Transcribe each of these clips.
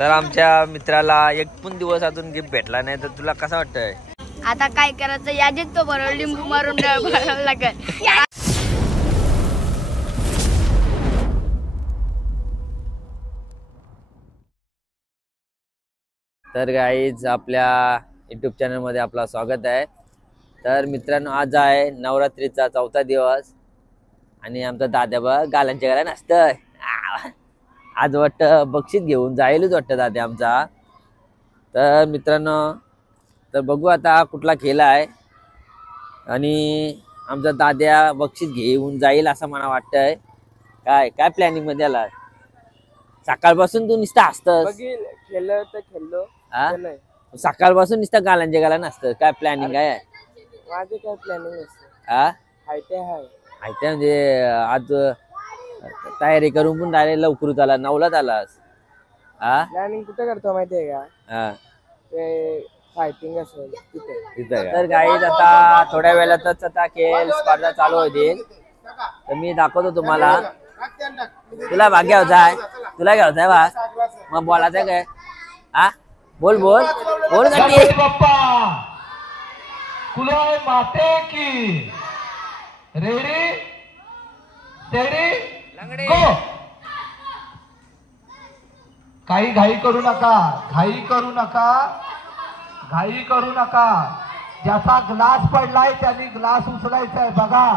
तर आमच्या मित्राला एक पण दिवस अजून गिफ्ट भेटला नाही, तर तुला कसं वाटतंय? आता काय करायचं, यादीत तो बरोबर लिंबू मारून भरावं लागेल. तर गाईज आपल्या युट्यूब चॅनल मध्ये आपलं स्वागत आहे. तर मित्रांनो, आज आहे नवरात्रीचा 4था दिवस आणि आमचा दादा बघ गालांच्या गाला नाचतोय. आज वाटतं बक्षीस घेऊन जायलच वाटतं दादा आमचा. तर मित्रांनो, तर बघू आता कुठला खेळ आहे आणि आमचा दादा बक्षीस घेऊन जाईल असं मला वाटतंय. काय काय प्लॅनिंग मध्ये आला? सकाळपासून तू नुसतं हसतस. खेळलं तर खेळलो. सकाळपासून नुसतं गालांच्या गाला नसतं. काय प्लॅनिंग आहे? माझे काय प्लॅनिंग नसतं. म्हणजे आज तयारी करून पण राहिले, लवकर आला, 9लाच आलास. प्लॅनिंग कुठे करतो माहितीये का? ते फायटिंग असेल तिथे. तर गाईज आता थोड्या वेळातच आता खेळ स्पर्धा चालू होतील, तर मी दाखवतो तुम्हाला. तुला भाग घ्यायचा आहे, तुला घ्यायचा आहे भाग, मग बोलायचं काय? बोल बोल बोल. माते की रेडी रेडी गो. काही घाई करू नका, घाई करू नका, घाई करू नका. ज्याचा ग्लास पडलाय त्यांनी ग्लास उचलायचा आहे. बघा,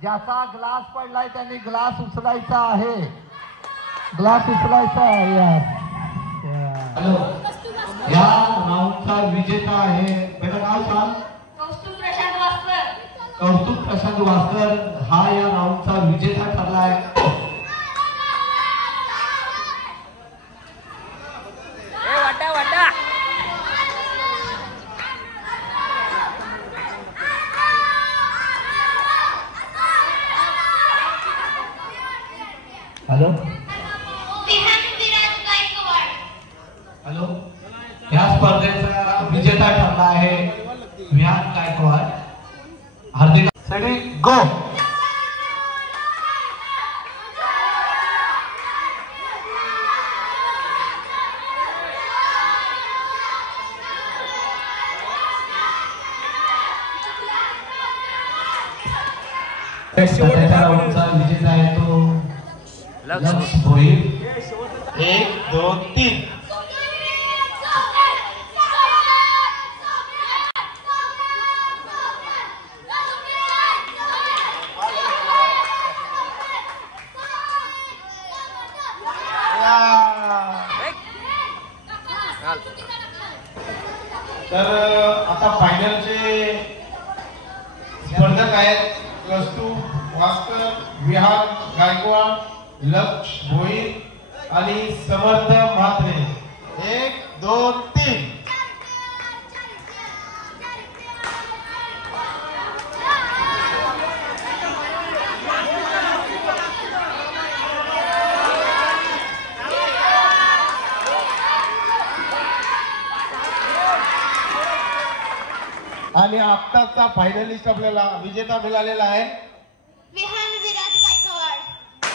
ज्याचा ग्लास पडलाय त्यांनी ग्लास उचलायचा आहे, ग्लास उचलायचा आहे. यार या राऊंडचा विजेता आहे, बेटा नाव सांग. कौस्तुभ प्रशांत वास्कर हा या राऊंडचा विजेता ठरलाय. हॅलो हॅलो, या स्पर्धेचा विजेता ठरला आहे विहान गायकवाड. हार्दिक सडी गो. सध्याच्या राऊंडचा विजेता आहे तो लक्ष भोईर. 1 2 3. तर आता फायनलचे स्पर्धक आहेत कौस्तुभ वास्कर, विहान गायकवाड, लक्ष भोईर आणि समर्थ म्हात्रे. 1 2 3. आणि आत्ताचा फायनलिस्ट आपल्याला विजेता मिळालेला आहे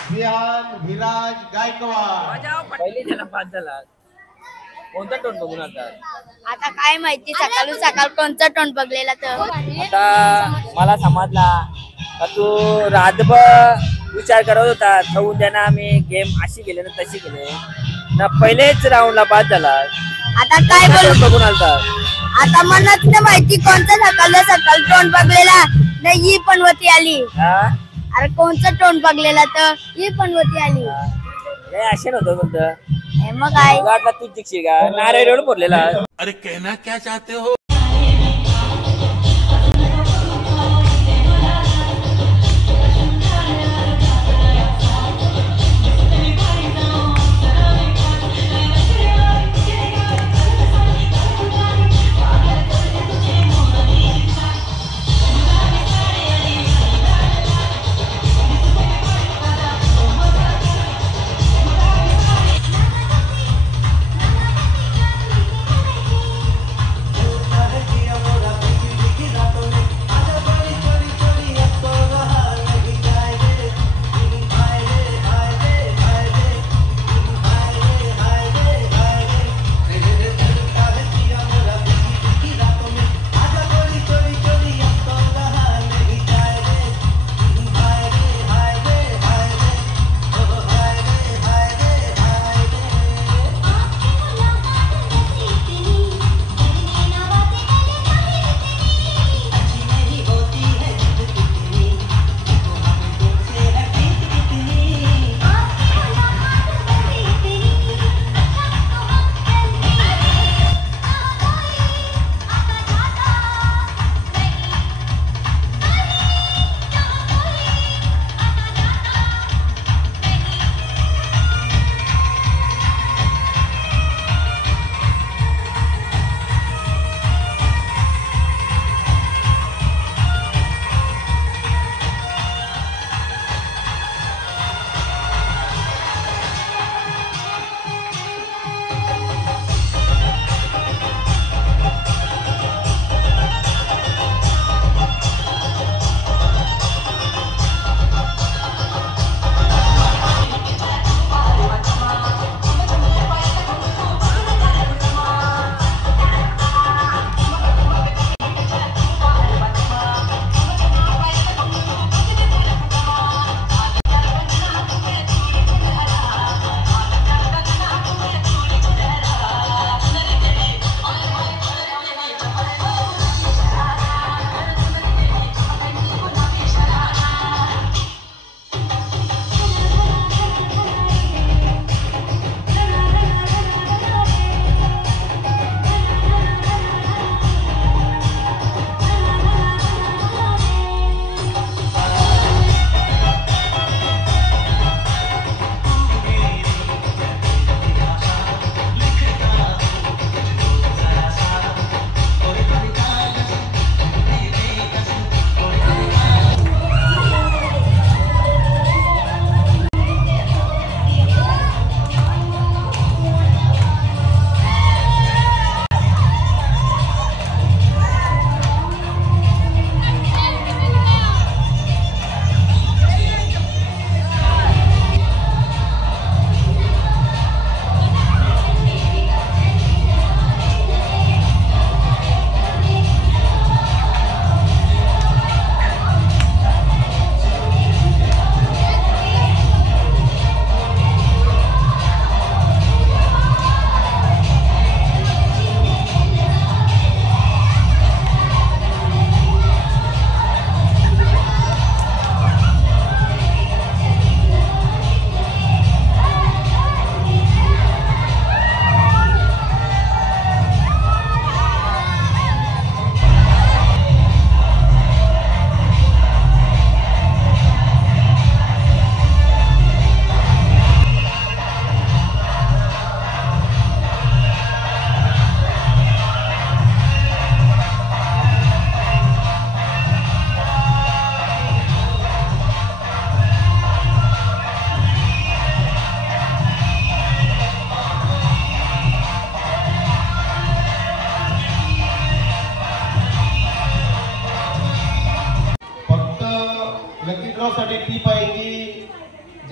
विहान विराज गायकवाड. पहिले त्याला 5 झाला. कोणता टोन बघून आता काय माहिती सकाळ कोणचा टोन बघलेला. तर आता मला समजला का तू रातभर विचार करत होता, तर उद्या आम्ही गेम अशी गेले ना तशी गेले ना, पहिलेच राऊंडला 5 झाला. आता काय बोलू बघून आलता. आता मनात नाही माहिती कोणता सकाळ टोन बघलेला नाही. ही पण वती आली. अरे कोणचा टोन बघलेला तर ही पण वती आली. असे नव्हतं कोणतं. मग काय तू शिक्षी का नारायण रोड बोललेला. अरे कहना क्या चाहते हो?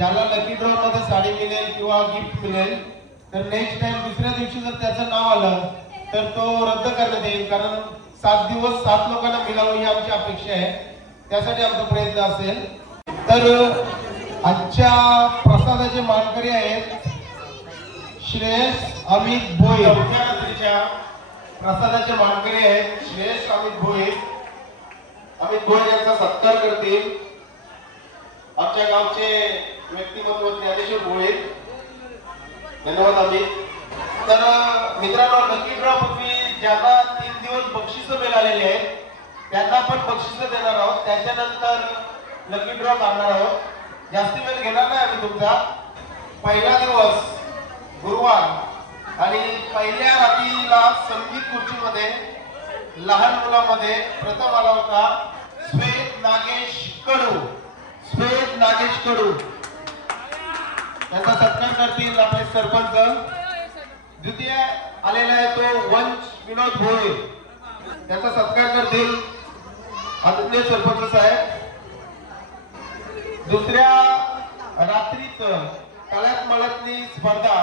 ज्याला लकी ड्रॉ मध्ये साडी मिळेल किंवा गिफ्ट मिळेल तर नेक्स्ट टाइम दुसऱ्या दिवशी जर त्याचं नाव आलं तर तो रद्द करण्यात येईल, कारण 7 दिवस 7 लोकांना मिळावं ही आमची अपेक्षा आहे, त्यासाठी आमचा प्रयत्न असेल. तर आजच्या प्रसादाचे मानकरी आहेत श्रेयस अमित भोई. चौथ्या रात्रीच्या प्रसादाचे मानकरी आहेत श्रेयस अमित भोई. अमित भोई यांचा सत्कार करतील आमच्या गावचे व्यक्तिमत्व ज्ञानेश्वर भोई. धन्यवाद अमित. तर मित्रांनो, लकी ड्रॉ पूर्वी ज्यांना 3 दिवस बक्षीस मिळालेले आहेत त्यांना पण बक्षीस देणार आहोत. त्याच्यानंतर लकी ड्रॉ करणार आहोत. जास्ती वेळ घेणार नाही आम्ही तुमचा. पहिला दिवस गुरुवार आणि पहिल्या रात्रीला संगीत खुर्चीमध्ये लहान मुलांमध्ये प्रथम आला होता श्वेत नागेश कडू. श्वेत नागेश कडू त्यांचा सत्कार करतील आपले सरपंच. द्वितीय आलेला आहे तो वंश विनोद भोये, त्याचा सत्कार करतील आदरणीय सरपंच साहेब. दुसऱ्या रात्रीत तळ्यात मळ्यातली स्पर्धा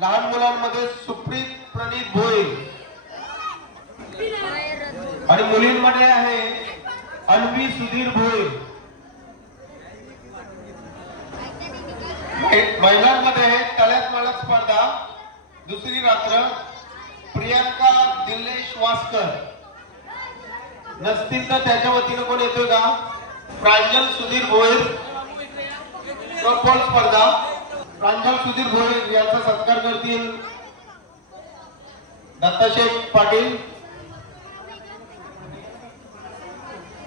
लहान मुलांमध्ये सुप्रीत प्रणित भोये आणि मुलींमध्ये आहे अन्वी सुधीर भोये. महिलांमध्ये तळ्यात मळ्यात स्पर्धा दुसरी रात्र प्रियांका दिलेश वास्कर. नसतील तर त्याच्या वतीनं कोण येतोय का? प्रांजल सुधीर भोईर. फुटबॉल स्पर्धा प्रांजल सुधीर भोईर यांचा सत्कार करतील दत्ताशेठ पाटील.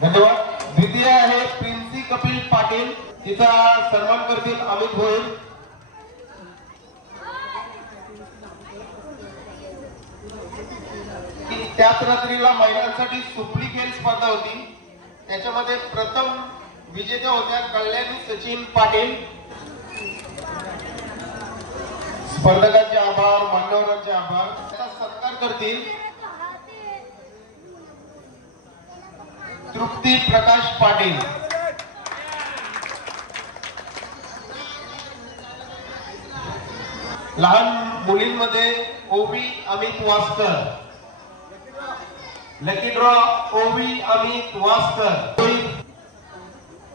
धन्यवाद. द्वितीय आहे प्रिन्सी कपिल पाटील, तिचा सन्मान करतील अमित भोईर. त्याच रात्रीला महिलांसाठी सुपली खेळ स्पर्धा होती, त्याच्यामध्ये प्रथम विजेत्या होत्या कल्याणी सचिन पाटील. स्पर्धकांचे आभार, मान्यवरांचे आभार. त्याचा सत्कार करतील तृप्ती प्रकाश पाटील. लहान मुलींमध्ये ओवी अमित वास्कर. लकी ड्रॉ ओवी अमित वास्कर.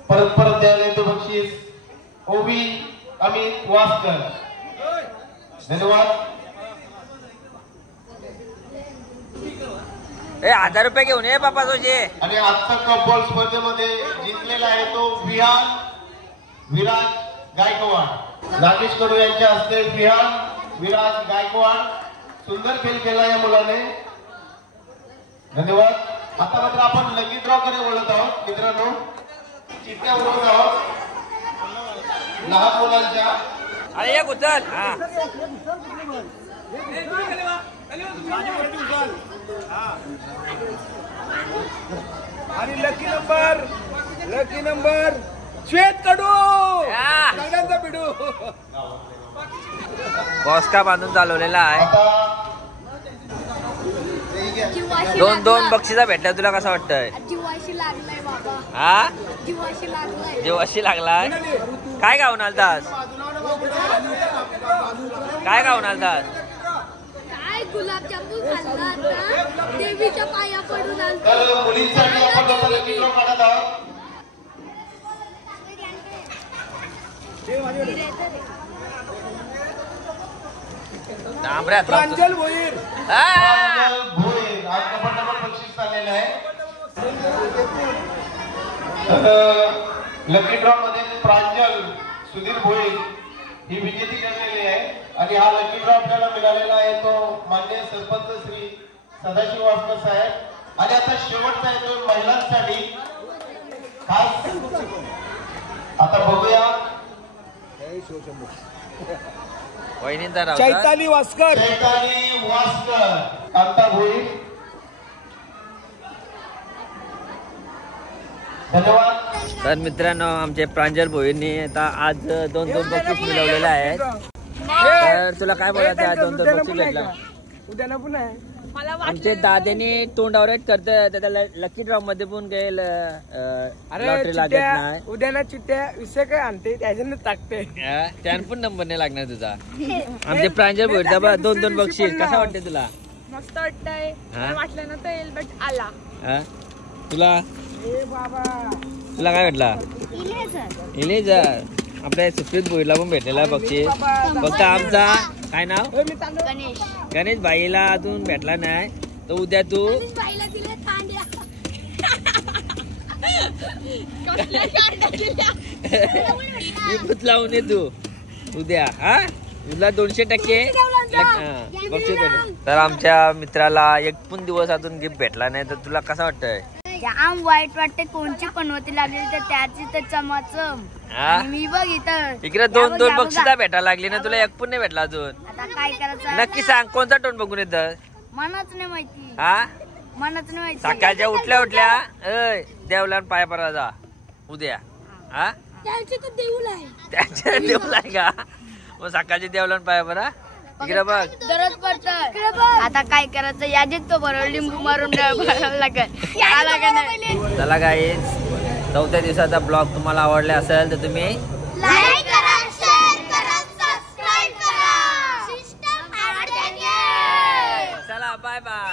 परत द्यायला येतो बक्षीस ओवी अमित वास्कर. धन्यवाद. 1000 रुपये घेऊन ये बापा तुझे. आणि आजचा कपबॉल स्पर्धेमध्ये जिंकलेला आहे तो विराज गायकवाड. नागेश कडू यांच्या हस्ते विराज गायकवाड. सुंदर खेळ केला या मुलाने. धन्यवाद. आता मात्र आपण लकी ड्रॉ कडे वळत आहोत मित्रांनो. चिठ्ठ्या उडवत आहोत लहान मुलांच्या. अरे एक उचल. आणि लकी नंबर श्वेत कडू. सगळ्यांचा पिडू बॉस्का बांधून चालवलेला आहे. आता दोन बक्षीसा भेटल्या. तुला कसं वाटतंय? जीवाशी लागलाय बाबा, हा जीवाशी लागलाय. जीवाशी लागलाय. काय गाऊन आलतास? काय गाऊन आलतास? काय गुलाबजामुन खाल्ला आता, देवीच्या पाया पडून आलतो. तर मुलींसाठी आपण आता लकी ड्रॉ काढत आहोत. प्रांजल भोईर. भोईर आज डबल बक्षीस आलेलं आहे. लकी ड्रॉ मध्ये प्रांजल सुधीर भोईर ही विजेती ठरलेली आहे. आणि हा लकी ड्रॉ आपल्याला मिळालेला आहे तो माननीय सरपंच श्री सदाशिव वास्कर साहेब. आणि आता शेवटचा येतो महिलांसाठी खास. आता बघूया चैताली वास्कर. कांता भोईर. धन्यवाद. तर मित्रांनो, आमचे प्रांजल भोईरनी आता आज 2 बक्षीस मिळवलेले आहेत. तर तुला काय बोलायचं आहे? 2 बक्षीस भेटला. उद्याला पुन्हा आमचे दादाने तोंड ऑपरेट करत त्याला लकी ड्रॉ मध्ये पण काही लॉटरी लागत नाही. उद्या ना चिट्ट्या विषय काय आणते त्याच्यानं टाकते. त्यान पण नंबर नाही लागणार तुझा. आमचे प्रांजल भेटता बा 2-2 बक्षीस. कसं वाटते तुला? मस्त वाटतंय. वाटलं नव्हतं येईल बट आला. तुला तुला काय भेटला? इलेजर. आपल्या सुप्रीत भोईला पण भेटलेला बक्षीस. फक्त आमचा काय नाव गणेश भाईला अजून भेटला नाही. तर उद्या तू लावून ये तू उद्या. हा तुला 200% बक्षीस भेटलं. तर आमच्या मित्राला एक पण दिवस अजून गिफ्ट भेटला नाही. तर तुला कसं वाटतंय? जाम वाईट वाटते. कोणची पनवती लागली तर त्याची तर चमाचम. मी बघ इथं इकडे 2-2 बक्षिसा भेटायला लागली ना. तुला एक पण नाही भेटला अजून. आता काय करायचं? नक्की सांग कोणता टोन बघून येत? मनाच नाही माहिती. हा मनाच नाही माहिती. सकाळच्या उठल्या देवला पाय पडा जा उद्या. हा त्याची तर देऊळ आहे. त्याच्या देवला का? मग सकाळची देवला पाय पडा. इकडे बघ दररोज पडतं. आता काय करायचं? यादीत तो बरोबर लिंबू मारून लागेल. चला गाईज, 4थ्या दिवसाचा ब्लॉग तुम्हाला आवडला असेल तर तुम्ही लाईक करा, शेअर करा, सबस्क्राइब करा. सिस्टम आवडते. चला बाय बाय.